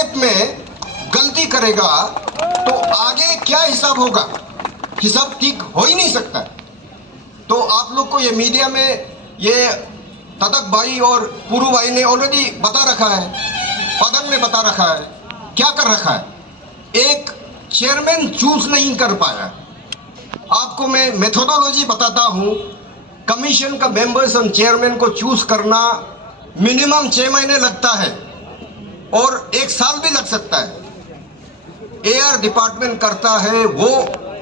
Step में गलती करेगा तो आगे क्या हिसाब होगा? हिसाब ठीक हो ही नहीं सकता। तो आप लोग को ये मीडिया में ये तदक भाई और पुरू भाई ने ऑलरेडी बता रखा है, पदक ने बता रखा है, क्या कर रखा है, एक चेयरमैन चूज नहीं कर पाया। आपको मैं मेथोडोलॉजी बताता हूँ। कमीशन का मेंबर्स और चेयरमैन को चूज करना मिनिमम 6 महीने लगता है और 1 साल भी लग सकता है। एआर डिपार्टमेंट करता है, वो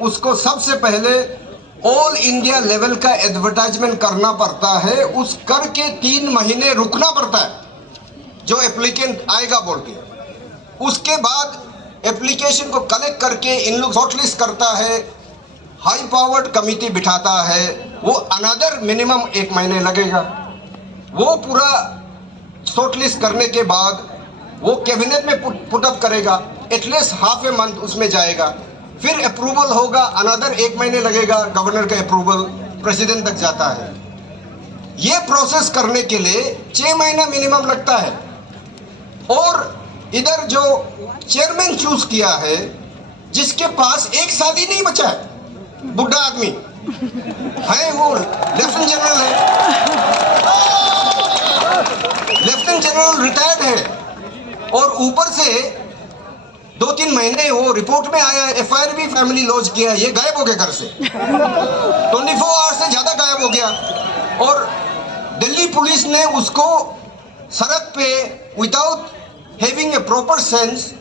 उसको सबसे पहले ऑल इंडिया लेवल का एडवर्टाइजमेंट करना पड़ता है, उस करके 3 महीने रुकना पड़ता है जो एप्लीकेंट आएगा बोल के। उसके बाद एप्लीकेशन को कलेक्ट करके इन लोग शॉर्टलिस्ट करता है, हाई पावर्ड कमिटी बिठाता है, वो अनदर मिनिमम 1 महीने लगेगा। वो पूरा शॉर्टलिस्ट करने के बाद वो कैबिनेट में पुट अप करेगा, एटलीस्ट हाफ ए मंथ उसमें जाएगा, फिर अप्रूवल होगा, अनदर 1 महीने लगेगा, गवर्नर का अप्रूवल प्रेसिडेंट तक जाता है। ये प्रोसेस करने के लिए 6 महीना मिनिमम लगता है। और इधर जो चेयरमैन चूज किया है, जिसके पास 1 साल ही नहीं बचा है, बुढ़ा आदमी है, वो लेफ्टिनेंट जनरल है, लेफ्टिनेंट जनरल रिटायर्ड है, और ऊपर से 2-3 महीने वो रिपोर्ट में आया, एफआईआर भी फैमिली लॉन्च किया, ये गायब हो गया घर से 24 आवर्स से ज्यादा गायब हो गया। और दिल्ली पुलिस ने उसको सड़क पे without having a proper sense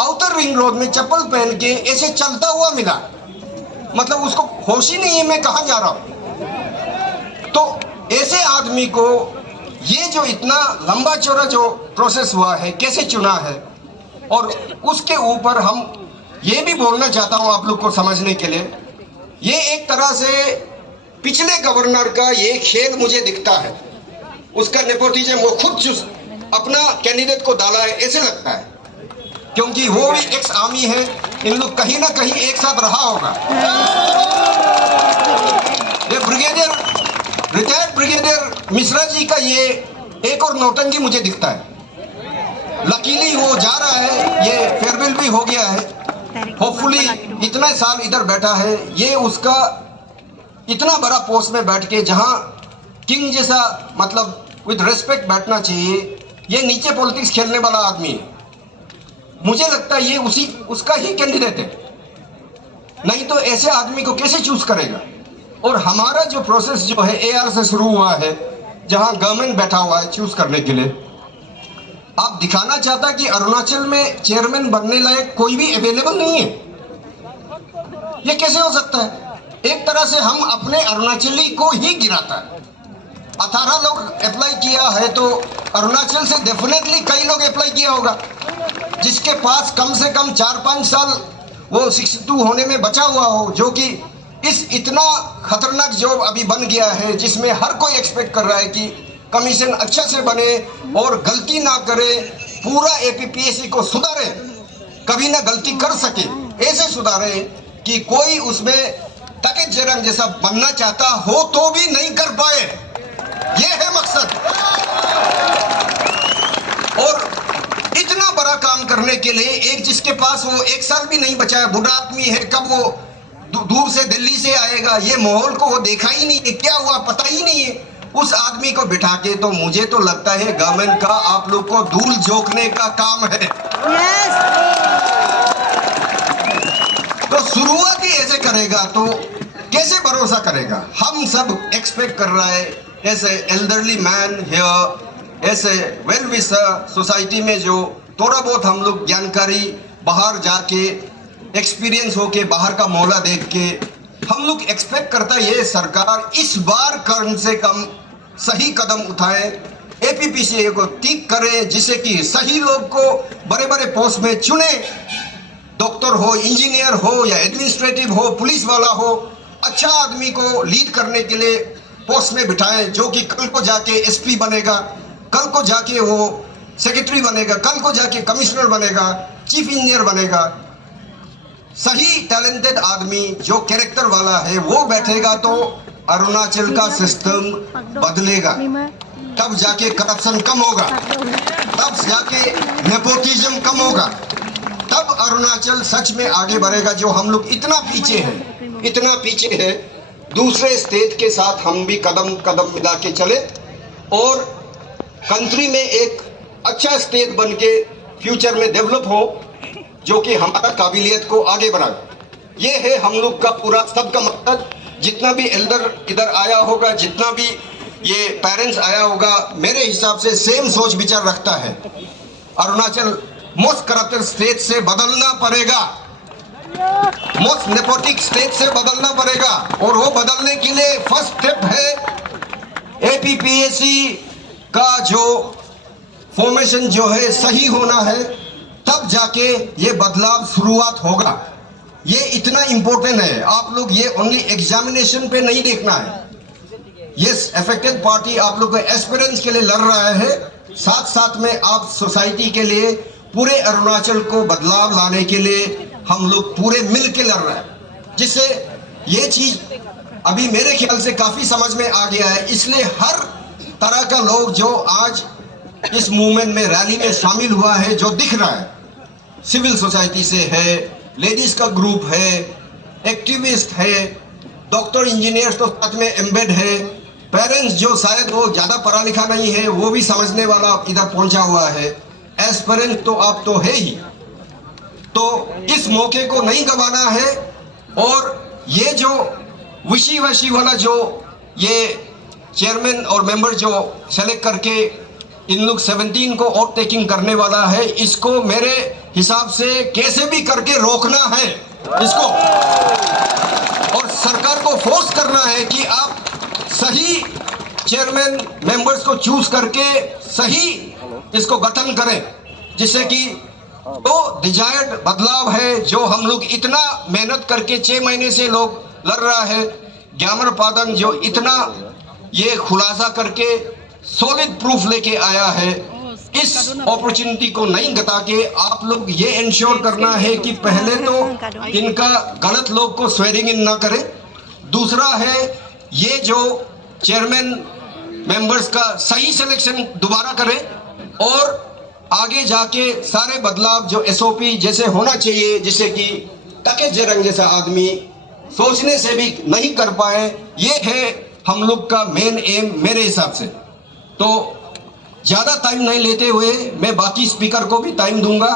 outer ring road में चप्पल पहन के ऐसे चलता हुआ मिला। मतलब उसको होश ही नहीं है मैं कहाँ जा रहा हूं। तो ऐसे आदमी को ये जो इतना लंबा चौड़ा जो प्रोसेस हुआ है, कैसे चुना है, और उसके ऊपर हम ये भी बोलना चाहता हूं आप लोग को समझने के लिए, ये एक तरह से पिछले गवर्नर का ये खेल मुझे दिखता है। उसका नेपोटिज्म, वो खुद अपना कैंडिडेट को डाला है ऐसे लगता है, क्योंकि वो भी एक्स आर्मी है, इन लोग कहीं ना कहीं एक साथ रहा होगा। ये brigadier, retired brigadier Mishra ji का ये एक और नौटंकी मुझे दिखता है। लकीली वो जा रहा है, ये फेयरवेल भी हो गया है, होपफुली इतना साल इधर बैठा है, ये उसका इतना बड़ा पोस्ट में बैठ के जहां किंग जैसा मतलब विद रेस्पेक्ट बैठना चाहिए, ये नीचे पॉलिटिक्स खेलने वाला आदमी है। मुझे लगता है ये उसका ही कैंडिडेट है, नहीं तो ऐसे आदमी को कैसे चूज करेगा। और हमारा जो प्रोसेस जो है एआर से शुरू हुआ है, जहां गवर्नमेंट बैठा हुआ है चूज करने के लिए। आप दिखाना चाहता कि अरुणाचल में चेयरमैन बनने लायक कोई भी अवेलेबल नहीं है, ये कैसे हो सकता है? एक तरह से हम अपने अरुणाचली को ही गिराता है। 18 लोग अप्लाई किया है तो अरुणाचल से डेफिनेटली कई लोग अप्लाई किया होगा, जिसके पास कम से कम 4-5 साल वो 62 होने में बचा हुआ हो, जो कि इस इतना खतरनाक जॉब अभी बन गया है, जिसमें हर कोई एक्सपेक्ट कर रहा है कि कमीशन अच्छा से बने और गलती ना करे, पूरा एपीपीएससी को सुधारे, कभी ना गलती कर सके, ऐसे सुधारे कि कोई उसमें तके जरंग जैसा बनना चाहता हो तो भी नहीं कर पाए। ये है मकसद। और इतना बड़ा काम करने के लिए एक जिसके पास वो 1 साल भी नहीं बचा है, बूढ़ा आदमी है, कब वो दूर से दिल्ली से आएगा, ये माहौल को वो देखा ही नहीं है, क्या हुआ पता ही नहीं है, उस आदमी को बिठा के, तो मुझे तो लगता है गवर्नमेंट का आप लोग को धूल झोंकने का काम है। तो शुरुआत ही ऐसे करेगा तो कैसे भरोसा करेगा? हम सब एक्सपेक्ट कर रहा है ऐसे एल्डरली मैन हियर, ऐसे वेल विशर सोसाइटी में जो थोड़ा बहुत हम लोग जानकारी बाहर जाके एक्सपीरियंस होके बाहर का मौला देख के हम लोग एक्सपेक्ट करता है ये सरकार इस बार कम से कम सही कदम उठाए, एपीपीसीए को ठीक करे, जिससे कि सही लोग को बड़े बड़े पोस्ट में चुने, डॉक्टर हो, इंजीनियर हो या एडमिनिस्ट्रेटिव हो, पुलिस वाला हो, अच्छा आदमी को लीड करने के लिए पोस्ट में बिठाएं, जो कि कल को जाके एसपी बनेगा, कल को जाके वो सेक्रेटरी बनेगा, कल को जाके कमिश्नर बनेगा, चीफ इंजीनियर बनेगा। सही टैलेंटेड आदमी जो कैरेक्टर वाला है वो बैठेगा तो अरुणाचल का सिस्टम बदलेगा। तब जाके करप्शन कम होगा, तब जाके नेपोटिज्म कम होगा, तब अरुणाचल सच में आगे बढ़ेगा। जो हम लोग इतना पीछे हैं, इतना पीछे है, दूसरे स्टेट के साथ हम भी कदम कदम मिला के चले और कंट्री में एक अच्छा स्टेट बन के फ्यूचर में डेवलप हो, जो कि हमारा काबिलियत को आगे बढ़ाए। ये है हम लोग का पूरा सबका मकसद। जितना भी एल्डर इधर आया होगा, जितना भी ये पेरेंट्स आया होगा, मेरे हिसाब से सेम सोच विचार रखता है। अरुणाचल मोस्ट करप्टेड स्टेट से बदलना पड़ेगा, मोस्ट नेपोटिक स्टेट से बदलना पड़ेगा, और वो बदलने के लिए फर्स्ट स्टेप है एपीपीएससी का जो फॉर्मेशन जो है सही होना है, तब जाके ये बदलाव शुरुआत होगा। ये इतना इंपॉर्टेंट है। आप लोग ये ओनली एग्जामिनेशन पे नहीं देखना है। यस, अफेक्टेड पार्टी आप लोग एस्पिरेंट्स के लिए लड़ रहा है, साथ साथ में आप सोसाइटी के लिए, पूरे अरुणाचल को बदलाव लाने के लिए हम लोग पूरे मिल के लड़ रहे हैं, जिससे ये चीज अभी मेरे ख्याल से काफी समझ में आ गया है। इसलिए हर तरह का लोग जो आज इस मूवमेंट में, रैली में शामिल हुआ है, जो दिख रहा है, सिविल सोसाइटी से है, लेडीज का ग्रुप है, एक्टिविस्ट है, डॉक्टर इंजीनियर्स तो साथ में एम्बेड है, पेरेंट्स जो शायद वो ज्यादा पढ़ा लिखा नहीं है वो भी समझने वाला इधर पहुंचा हुआ है, एस्पिरेंट तो आप तो है ही। तो इस मौके को नहीं गंवाना है, और ये जो विशी वशी वाला जो ये चेयरमैन और मेंबर जो सेलेक्ट करके इन लोग 17 को ओवर टेकिंग करने वाला है, इसको मेरे हिसाब से कैसे भी करके रोकना है इसको, और सरकार को फोर्स करना है कि आप सही चेयरमैन मेंबर्स को चूज करके सही इसको गठन करें, जिससे कि तो डिजायर्ड बदलाव है जो हम लोग इतना मेहनत करके 6 महीने से लोग लड़ रहा है। ग्यामर पादंग जो इतना ये खुलासा करके सॉलिड प्रूफ लेके आया है, इस अपॉर्चुनिटी को नहीं गता के आप लोग ये इंश्योर करना है कि पहले तो इनका गलत लोग को स्वेरिंग इन ना करें, दूसरा है ये जो चेयरमैन मेंबर्स का सही सिलेक्शन दोबारा करें, और आगे जाके सारे बदलाव जो एसओपी जैसे होना चाहिए, जिससे कि टके जरंग जैसा आदमी सोचने से भी नहीं कर पाए, ये है हम लोग का मेन एम मेरे हिसाब से। तो ज्यादा टाइम नहीं लेते हुए मैं बाकी स्पीकर को भी टाइम दूंगा।